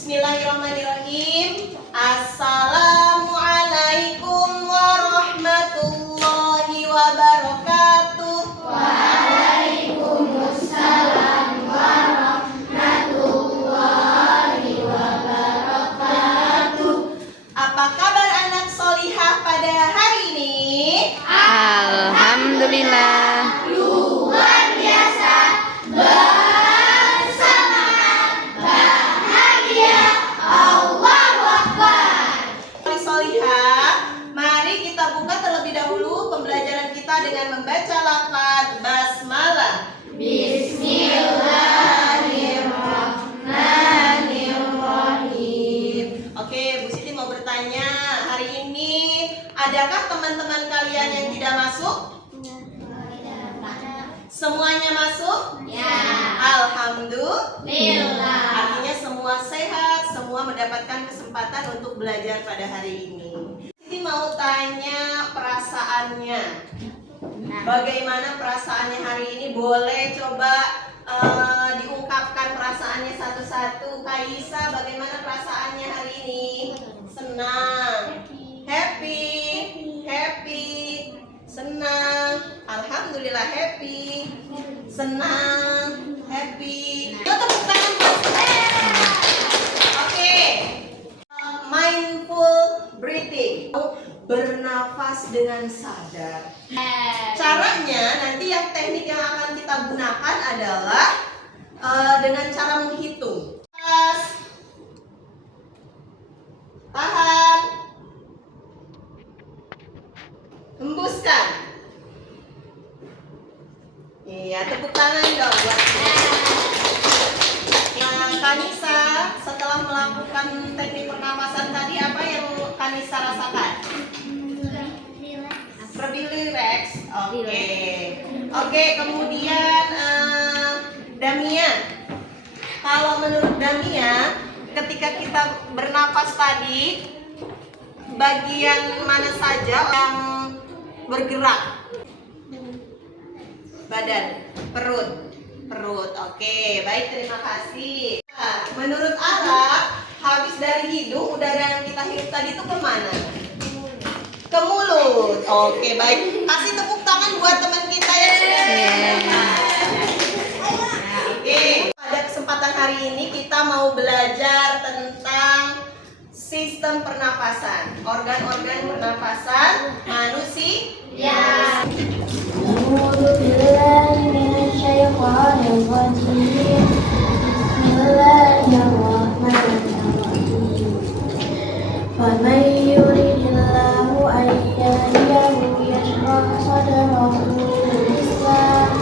Bismillahirrahmanirrahim. Assalamualaikum warahmatullahi wabarakatuh. Waalaikumsalam warahmatullahi wabarakatuh. Apa kabar anak solihah pada hari ini? Alhamdulillah. Luar biasa, bersemangat, bahagia, Allahu Akbar. Solihah, mari kita buka terlebih dahulu pembelajaran kita dengan membaca lafaz basmalah. Bismillahirrahmanirrahim. Oke, Bu Siti mau bertanya, hari ini adakah teman-teman kalian yang tidak masuk? Semuanya masuk? Ya. Alhamdulillah. Artinya semua sehat, semua mendapatkan kesempatan untuk belajar pada hari ini. Siti mau tanya perasaannya. Bagaimana perasaannya hari ini? Boleh coba diungkapkan perasaannya satu-satu. Kaisa, bagaimana perasaannya hari ini? Senang, happy, senang, alhamdulillah happy, senang, happy. Yuk tepuk tangan buat saya. Oke. Mindful breathing, bernafas dengan sadar. Caranya nanti yang teknik yang akan kita gunakan adalah dengan cara menghitung. Tahan, hembuskan. Iya, tepuk tangan dong buat Kanisa. Setelah melakukan teknik pernapasan tadi, apa yang Kanisa rasakan? Lebih rileks. Oke, kemudian Damia. Kalau menurut Damia, ketika kita bernapas tadi, bagian mana saja yang bergerak? Badan, perut. Oke, baik, terima kasih. Nah, menurut Arab, habis dari hidung, udara yang kita hirup tadi itu kemana? Ke mulut. Oke, baik. Kasih tepuk tangan buat teman kita yang sudah Oke, pada kesempatan hari ini kita mau belajar tentang sistem pernapasan, organ-organ pernapasan manusia. A'udzu billahi minasyaitonir rajim. Bismillahirrahmanirrahim. Faman yuridillahu an yahdiyahu yashrah sadrahu lil-Islam.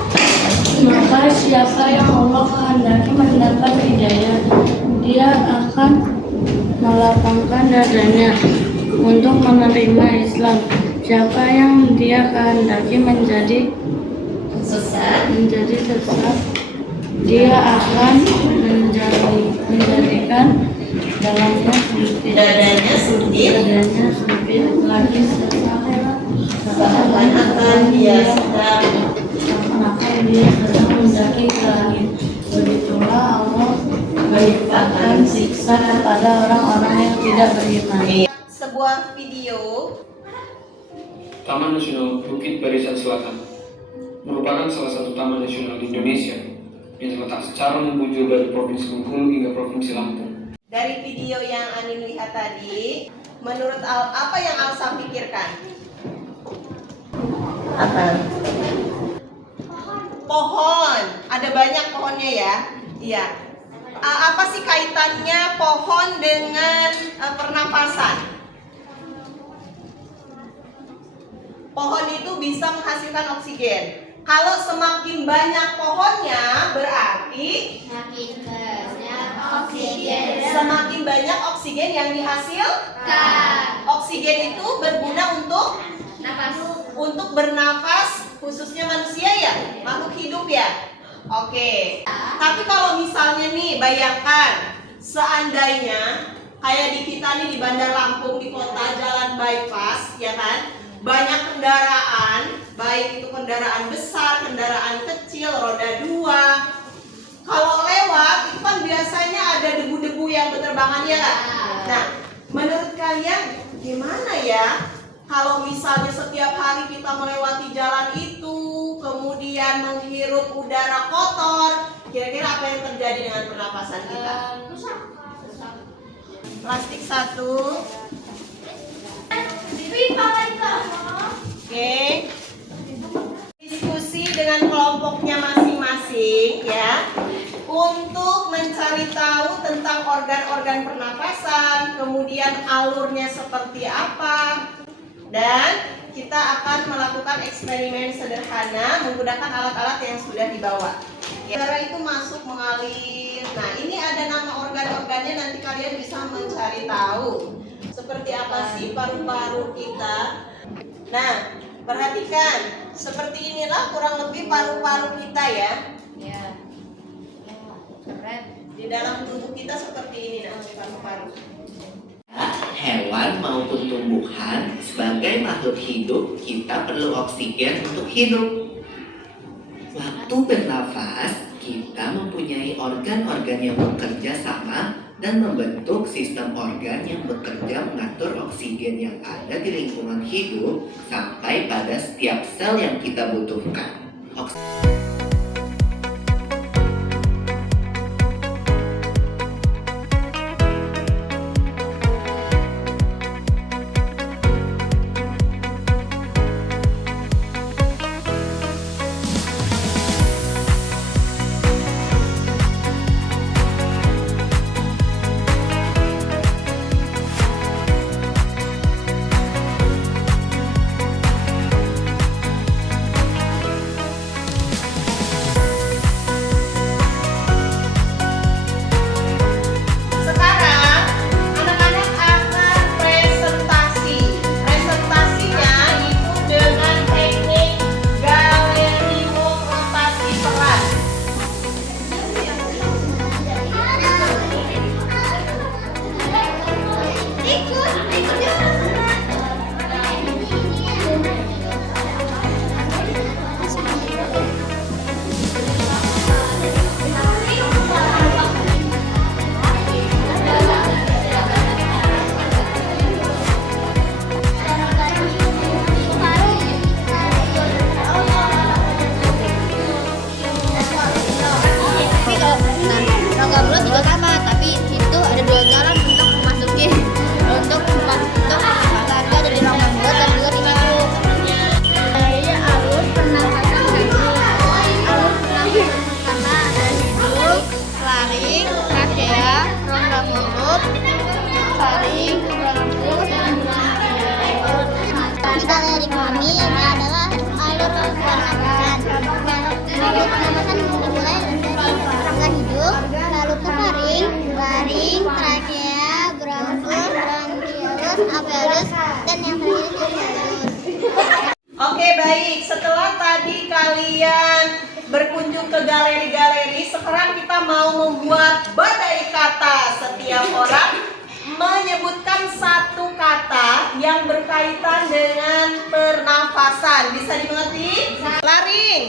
Maka siapa yang Allah kehendaki mendapat hidayah, dia akan melapangkan dadanya untuk menerima Islam. Siapa yang dia kehendaki menjadi sesat, dia akan menjadikan dadanya sempit lagi Seakan-akan dia sedang mendaki ke langit. Begitulah Allah melimpahkan siksa kepada orang-orang yang tidak beriman. sebuah video. Taman Nasional Bukit Barisan Selatan merupakan salah satu taman nasional di Indonesia yang terletak secara membujur dari Provinsi Bengkulu hingga Provinsi Lampung. Dari video yang Anin lihat tadi, menurut Al, apa yang Alsa pikirkan? Apa? Pohon. Ada banyak pohonnya ya? Iya. Apa sih kaitannya pohon dengan pernapasan? Pohon itu bisa menghasilkan oksigen. Kalau semakin banyak pohonnya, berarti semakin banyak oksigen yang dihasilkan. Oksigen itu berguna untuk bernapas, khususnya manusia ya, makhluk hidup ya. Oke. Tapi kalau misalnya nih, bayangkan seandainya kayak di kita nih di Bandar Lampung, di kota jalan bypass, ya kan? Banyak kendaraan, baik itu kendaraan besar, kendaraan kecil, roda 2. Kalau lewat, itu kan biasanya ada debu-debu yang berterbangan ya nggak? Nah, menurut kalian gimana ya kalau misalnya setiap hari kita melewati jalan itu, kemudian menghirup udara kotor, kira-kira apa yang terjadi dengan pernapasan kita? Plastik satu. Oke. Diskusi dengan kelompoknya masing-masing ya, untuk mencari tahu tentang organ-organ pernapasan, kemudian alurnya seperti apa, dan kita akan melakukan eksperimen sederhana menggunakan alat-alat yang sudah dibawa. Udara itu masuk mengalir. Nah, ini ada nama organ-organnya, nanti kalian bisa mencari tahu seperti apa sih paru-paru kita. Nah, perhatikan, seperti inilah kurang lebih paru-paru kita ya. Di dalam tubuh kita seperti ini namanya paru-paru. Hewan maupun tumbuhan sebagai makhluk hidup, kita perlu oksigen untuk hidup. Waktu bernafas, kita mempunyai organ-organ yang bekerja sama dan membentuk sistem organ yang bekerja mengatur oksigen yang ada di lingkungan hidup sampai pada setiap sel yang kita butuhkan. Rongga mulut juga sama, tapi itu ada dua jalan untuk memasuki olahraga dari rongga mulut dan juga di hidung. Alur pernafasan karena ada hidung, laring, trakea, rongga mulut, faring, rongga mulut, dan kita dipahami ini adalah alur pernafasan. Alur pernafasan dimulai dari rongga hidung, lalu ke faring, laring, trakea, bronkus, bronkiolus, alveolus, dan yang terakhir alveolus. Oke, baik. Setelah tadi kalian berkunjung ke galeri-galeri, sekarang kita mau membuat badai kata. Setiap orang menyebutkan satu kata yang berkaitan dengan pernafasan. Bisa dimengerti? Laring,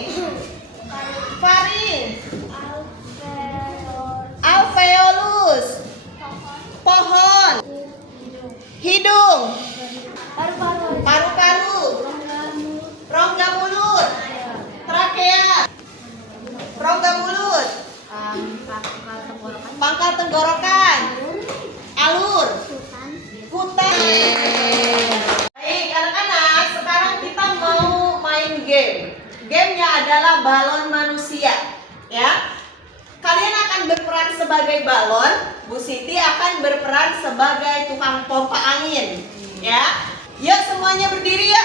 faring, alveolus, pohon, hidung, paru-paru, rongga mulut, trakea, rongga mulut, pangkal tenggorokan, alur, hutan. Baik anak-anak, sekarang kita mau main game. Gamenya adalah balon manusia, ya. Kalian akan berperan sebagai balon, Bu Siti akan berperan sebagai tukang pompa angin, ya. Yuk semuanya berdiri ya.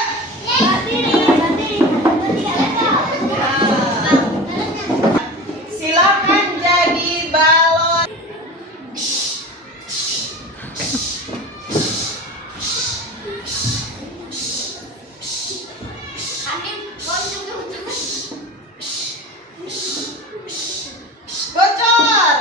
Silakan jadi balon. Bocor.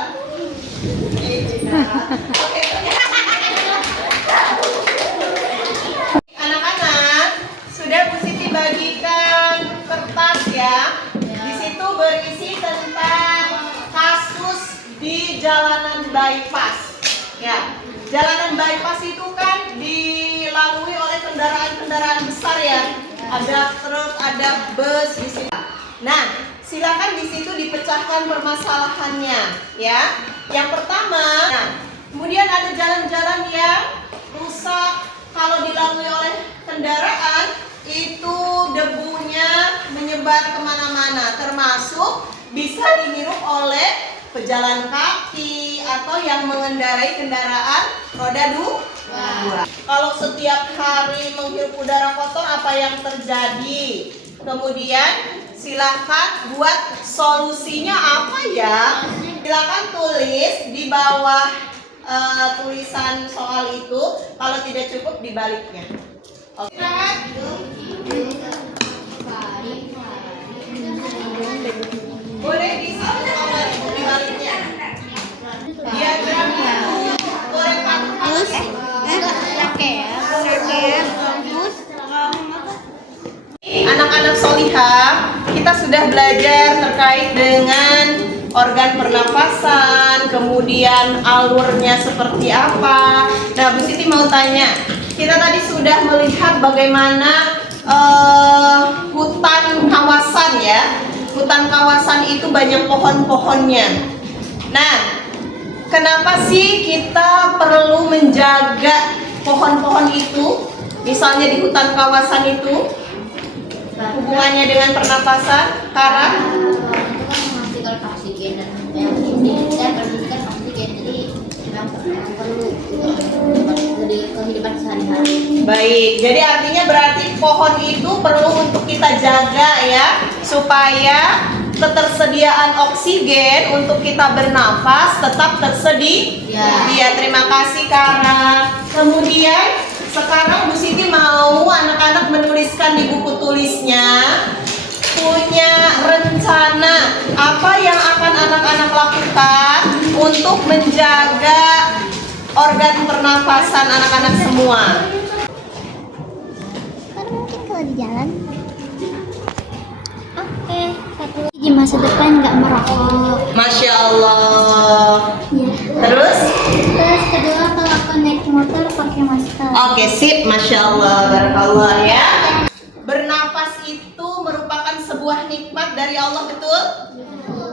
Anak-anak, sudah Bu Siti bagikan kertas ya. Di situ berisi tentang kasus di jalanan bypass. Ya, jalanan bypass itu kan dilalui oleh kendaraan-kendaraan besar ya. Ada truk, ada bus di sini. Nah, silakan di situ dipecahkan permasalahannya, ya. Yang pertama, nah, kemudian ada jalan-jalan yang rusak. Kalau dilalui oleh kendaraan, itu debunya menyebar kemana-mana, termasuk bisa dihirup oleh pejalan kaki atau yang mengendarai kendaraan roda dua. Kalau setiap hari menghirup udara kotor, apa yang terjadi? Kemudian silakan buat solusinya apa ya? Silakan tulis di bawah tulisan soal itu. Kalau tidak cukup dibaliknya. Oke. Boleh bisa dibaliknya. Diagram itu boleh Terus anak-anak solihah, kita sudah belajar terkait dengan organ pernapasan, kemudian alurnya seperti apa. Nah, Bu Siti mau tanya, kita tadi sudah melihat bagaimana hutan kawasan ya. Hutan kawasan itu banyak pohon-pohonnya. Nah, kenapa sih kita perlu menjaga pohon-pohon itu? Misalnya di hutan kawasan itu, hubungannya dengan pernapasan, Kara? itu kan menghasilkan oksigen dan yang ini dan membersihkan oksigen, jadi memang perlu jadi kehidupan sehari-hari. Baik, jadi artinya berarti pohon itu perlu untuk kita jaga ya, supaya ketersediaan oksigen untuk kita bernafas tetap tersedia. Iya, terima kasih Kara. Kemudian sekarang Bu Siti mau anak-anak menuliskan di buku tulisnya, punya rencana apa yang akan anak-anak lakukan untuk menjaga organ pernafasan anak-anak semua. Karena mungkin kalau di jalan. Oke, satu di masa depan nggak merokok. Masya Allah. Ya. Terus? Terus kedua kalau aku naik motor pakai masker. Oke, sip, Masya Allah, barakallah ya. Bernafas itu merupakan sebuah nikmat dari Allah, betul?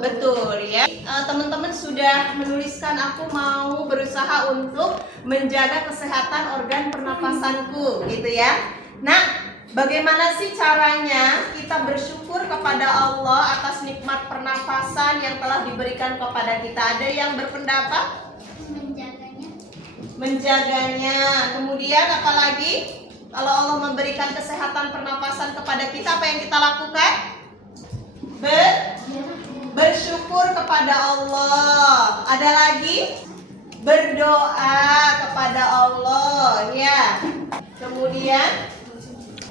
Betul ya. Teman-teman sudah menuliskan aku mau berusaha untuk menjaga kesehatan organ pernapasanku, gitu ya. Nah, bagaimana sih caranya kita bersyukur kepada Allah atas nikmat pernapasan yang telah diberikan kepada kita? Ada yang berpendapat? Menjaganya. Kemudian apalagi? Kalau Allah memberikan kesehatan pernapasan kepada kita, apa yang kita lakukan? Bersyukur kepada Allah. Ada lagi? Berdoa kepada Allah, ya. Kemudian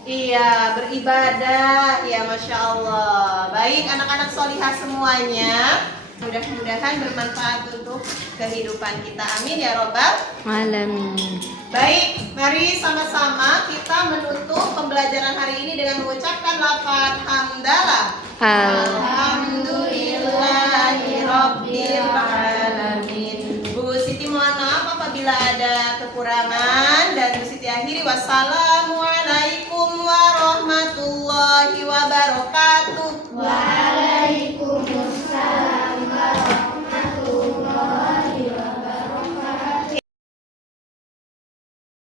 iya, beribadah. Ya, Masya Allah. Baik anak-anak solihah semuanya, mudah-mudahan bermanfaat untuk kehidupan kita. Amin ya robbal Alamin. Baik, mari sama-sama kita menutup pembelajaran hari ini dengan mengucapkan lafaz hamdalah. Alhamdulillahirabbil alamin. Bu Siti mohon maaf apabila ada kekurangan, dan Bu Siti akhiri wassalamualaikum warahmatullahi wabarakatuh.